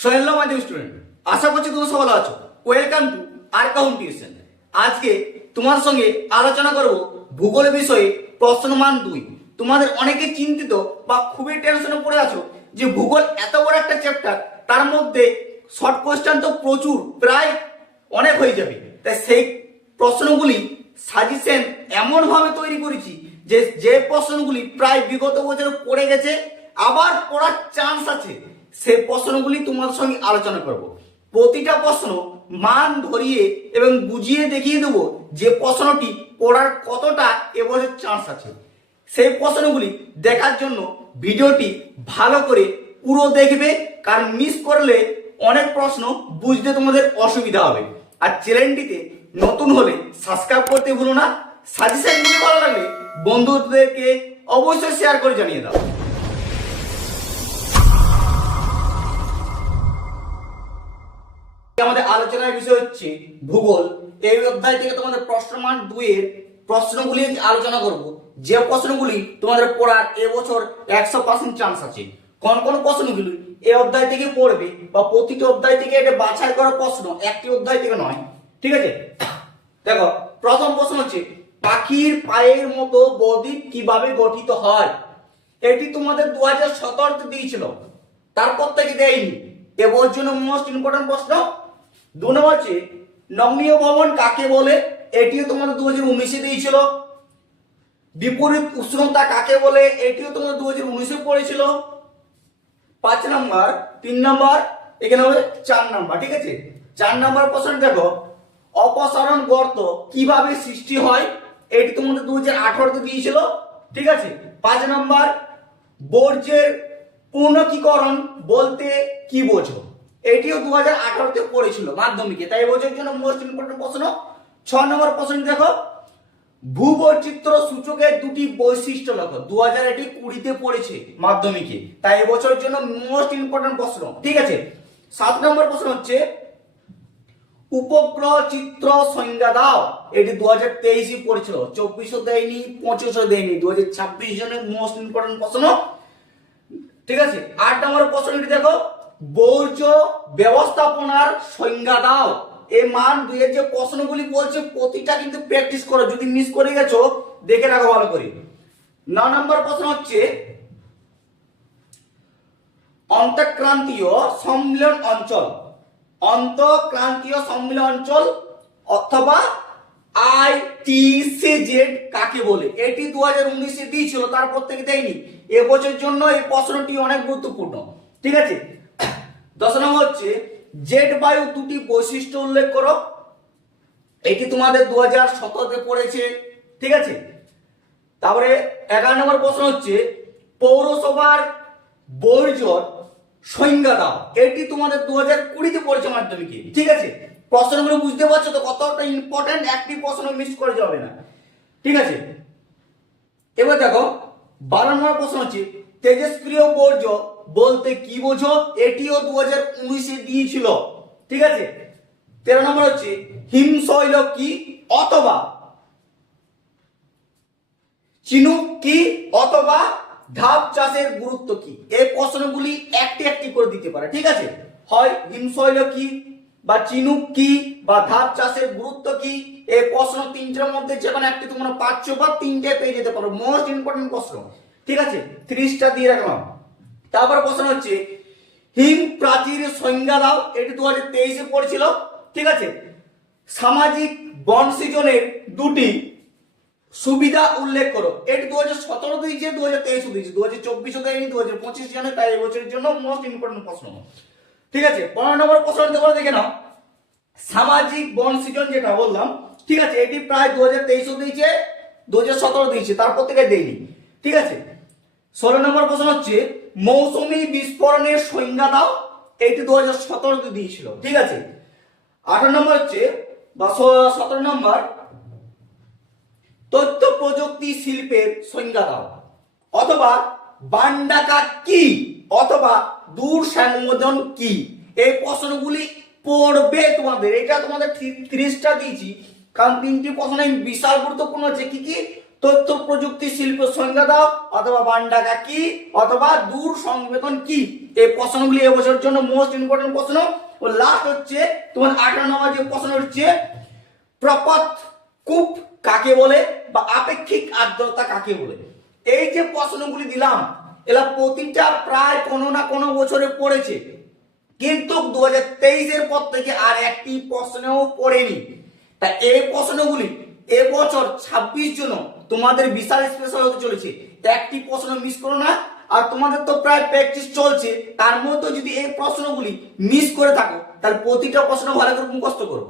Hello my dear student, আশা করছি তোমরা সবাই ভালো আছো। Welcome to R count tuition. আজকে তোমার সঙ্গে আলোচনা করব ভূগোল বিষয়ে প্রশ্ন মান 2। তোমাদের অনেকে চিন্তিত বা খুবই টেনশনে পড়ে আছো যে ভূগোল এত বড় একটা চ্যাপ্টার, তার মধ্যে শর্ট কোশ্চেন তো প্রচুর, প্রায় অনেক হয়ে যাবে। তাই সেই প্রশ্নগুলি সাজেশন এমন ভাবে তৈরি করেছি যে প্রশ্নগুলি প্রায় বিগত বছর পড়ে গেছে, আবার পড়ার চান্স আছে, সেই প্রশ্নগুলি তোমার সঙ্গে আলোচনা করব। প্রতিটা প্রশ্ন মান ধরিয়ে এবং বুঝিয়ে দেখিয়ে দেবো যে প্রশ্নটি পড়ার কতটা এবছর চান্স আছে। সেই প্রশ্নগুলি দেখার জন্য ভিডিওটি ভালো করে পুরো দেখবে, কারণ মিস করলে অনেক প্রশ্ন বুঝতে তোমাদের অসুবিধা হবে। আর চ্যানেলটিতে নতুন হলে সাবস্ক্রাইব করতে ভুলো না। সাজেশনগুলি ভালো লাগলে বন্ধুদেরকে অবশ্যই শেয়ার করে জানিয়ে দাও। আমাদের আলোচনার বিষয় হচ্ছে ভূগোল। এই অধ্যায় থেকে তোমাদের প্রশ্ন মান 2 এর প্রশ্নগুলি আলোচনা করব, যে প্রশ্নগুলি তোমাদের পড়ার এবছর 100% চান্স আছে। কোন কোন প্রশ্নগুলি এই অধ্যায় থেকে পড়বে বা প্রতিটি অধ্যায় থেকে এটা বাছাই করা প্রশ্ন, একটি অধ্যায় থেকে নয়, ঠিক আছে? দেখো, প্রথম প্রশ্ন হচ্ছে পাখির পায়ের মতো বদ্বীপ কিভাবে গঠিত হয়? এটি তোমাদের 2017 তে দিয়েছিল, তারপর থেকে দেয়নি। এবছর জন্য মোস্ট ইম্পর্টেন্ট প্রশ্ন। 2 নম্বর হচ্ছে নমনীয় ভবন কাকে বলে? এটিও তোমাদের 2019 দিয়েছিল। বিপরীত উষ্ণতা কাকে বলে? এটিও তোমাদের 2019 পড়েছিল। 5 নম্বর, 3 নম্বর, এখানে হবে 4 নম্বর, ঠিক আছে? 4 নম্বর প্রশ্ন দেখো, অপসারণ গর্ত কিভাবে সৃষ্টি হয়? এটি তোমাদের 2018 তে দিয়েছিল, ঠিক আছে? 5 নম্বর, বর্জ্যের পুনর্কীকরণ বলতে কি বোঝো? এটিও 2018 তে পড়েছিল মাধ্যমিকে, তাই এবছরের জন্য মোস্ট ইম্পর্টেন্ট প্রশ্ন। 6 নম্বর প্রশ্ন দেখো, ভূবৈচিত্র্য সূচকের দুটি বৈশিষ্ট্য লেখো। 2020 তে পড়েছে মাধ্যমিকে, তাই এবছরের জন্য মোস্ট ইম্পর্টেন্ট প্রশ্ন, ঠিক আছে? 7 নম্বর প্রশ্ন হচ্ছে উপগ্রহ চিত্র সংজ্ঞা দাও। এটি 2023 পড়েছিল, 24 দেয়নি, 25 দেয়নি, 2026 জনের মোস্ট ইম্পর্টেন্ট প্রশ্ন, ঠিক আছে? 8 নম্বর প্রশ্নটি দেখো, বর্জ্য ব্যবস্থাপনার সংজ্ঞা দাও। এই মান 2 এর যে প্রশ্নগুলি বলছে প্রতিটা কিন্তু প্র্যাকটিস করো, যদি মিস করে গেছো দেখে রাখো ভালো করে। 9 নম্বর প্রশ্ন হচ্ছে অন্তঃক্রান্তীয় সম্মিলন অঞ্চল, অন্তঃক্রান্তীয় সম্মিলন অঞ্চল অথবা আইটিসিজেড কাকে বলে? এটি 2019 এ দিয়েছিল, তারপর থেকে দেয়নি। এবছরের জন্য এই প্রশ্নটি অনেক গুরুত্বপূর্ণ, ঠিক আছে? 10 নম্বর হচ্ছে জেট বায়ু দুটি বৈশিষ্ট্য উল্লেখ করো। এটি তোমাদের 2017 তে পড়েছে, ঠিক আছে? তারপরে 11 নম্বর প্রশ্ন হচ্ছে পৌরসভার বর্জ্যর সংজ্ঞা দাও। এটি তোমাদের 2020 তে পড়েছে মাধ্যমিকে, ঠিক আছে? প্রশ্নগুলো বুঝতে পারছো তো কতটা ইম্পর্টেন্ট, একটি প্রশ্ন মিস করে যাবে না, ঠিক আছে? এবার দেখো 12 নম্বর প্রশ্ন হচ্ছে তেজস্ক্রিয় বর্জ্য বলতে কি বোঝো? এটিও 2019 এ দিয়েছিল, ঠিক আছে? 13 নম্বর হচ্ছে হিমশৈল কি অথবা চিনুক কি অথবা ধাপ চাষের গুরুত্ব কি? এই প্রশ্নগুলি একটি একটি করে দিতে পারে, ঠিক আছে? হয় হিমশৈল কি বা চিনুক কি বা ধাপ চাষের গুরুত্ব কি, এই প্রশ্ন তিনটের মধ্যে যে কোনো একটি তোমরা পাচ্ছ বা তিনটে পেয়ে যেতে পারো। মোস্ট ইম্পর্টেন্ট প্রশ্ন, ঠিক আছে? 30টা দিয়ে রাখলাম। তারপর প্রশ্ন হচ্ছে হিম প্রাচীর সংজ্ঞা দাও। এটি 2023 এ পড়েছিল, ঠিক আছে? সামাজিক বন সৃজনের দুটি সুবিধা উল্লেখ করো। এটি 2017 দিয়েছে, 2023 দিয়েছে, 2024 দেয়নি, 2025 জানে, তাই এবছরের জন্য মোস্ট ইম্পর্টেন্ট প্রশ্ন, ঠিক আছে? 15 নম্বর প্রশ্নটা তোমরা দেখে নাও, সামাজিক বন সৃজন যেটা বললাম, ঠিক আছে? এটি প্রায় 2023 দিয়েছে, 2017 দিয়েছে, তারপর থেকে দেয়নি, ঠিক আছে? 16 নম্বর প্রশ্ন হচ্ছে মৌসুমী বিস্ফোরণের সংজ্ঞা দাও। এটি 2017 তে দিয়েছিল, ঠিক আছে? 18 নম্বর হচ্ছে বা 17 নম্বর তথ্য প্রযুক্তি শিল্পের সংজ্ঞা দাও, অথবা বান্ডাকা কি অথবা দূর সংযোজন কি? এই প্রশ্নগুলি পড়বে তোমাদের। এটা তোমাদের 30টা দিয়েছি, কারণ 3টি প্রশ্ন বিশাল গুরুত্বপূর্ণ হচ্ছে। কি কি? তথ্য প্রযুক্তি শিল্পের সংজ্ঞা দাও, অথবা বান্ডাকা কি, অথবা দূর সংবেদন কি। এই প্রশ্নগুলি এবছরের জন্য মোস্ট ইম্পর্টেন্ট প্রশ্ন। ও লাস্ট হচ্ছে তোমার 18 নম্বর যে প্রশ্ন হচ্ছে প্রপথ কূপ কাকে বলে বা আপেক্ষিক আর্দ্রতা কাকে বলে। এই যে প্রশ্নগুলি দিলাম এরা প্রতিটা প্রায় কোনো না কোনো বছরে পড়েছে, কিন্তু 2023 এর পর থেকে আর একটি প্রশ্নেও পড়েনি। তা এই প্রশ্নগুলি এবছর 26 জন্য তোমাদের বিশাল স্পেশাল হতে চলেছে, একটি প্রশ্ন মিস করো না। আর তোমাদের তো প্রায় প্র্যাকটিস চলছে, তার মধ্যে যদি এই প্রশ্নগুলি মিস করে থাকো তাহলে প্রতিটা প্রশ্ন ভালো করে মুখস্থ করো।